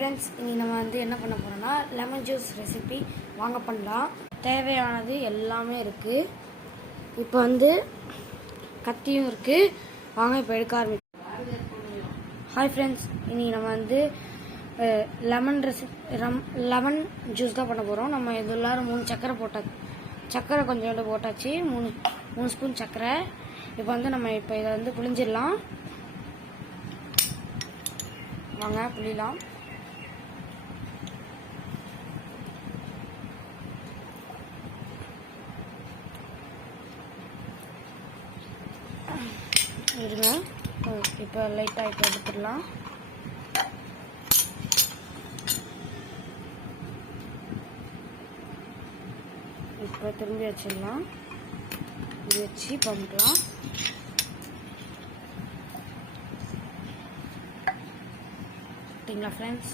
Friends, இன்னைக்கு நம்ம என்ன பண்ண போகிறோம்னா லெமன் ஜூஸ் ரெசிபி வாங்க பண்ணலாம். தேவையானது எல்லாமே இருக்குது. இப்போ கத்தியும் இருக்குது. வாங்க இப்போ எடுக்க ஆரம்பிப்போம். ஹாய் ஃப்ரெண்ட்ஸ், இன்னைக்கு நம்ம லெமன் ஜூஸ் தான் பண்ண போகிறோம். நம்ம இது எல்லாரும் 3 சக்கரை கொஞ்சோண்டு போட்டாச்சு. 3 ஸ்பூன் சக்கரை. இப்போ நம்ம இதை புளிஞ்சிடலாம். வாங்க புளியலாம். இருங்க, இப்போ லைட்டாக இப்போ எடுத்துடலாம். இப்போ திரும்பி வச்சிடலாம். இது வச்சு பண்ணிக்கலாம். பார்த்தீங்களா ஃப்ரெண்ட்ஸ்?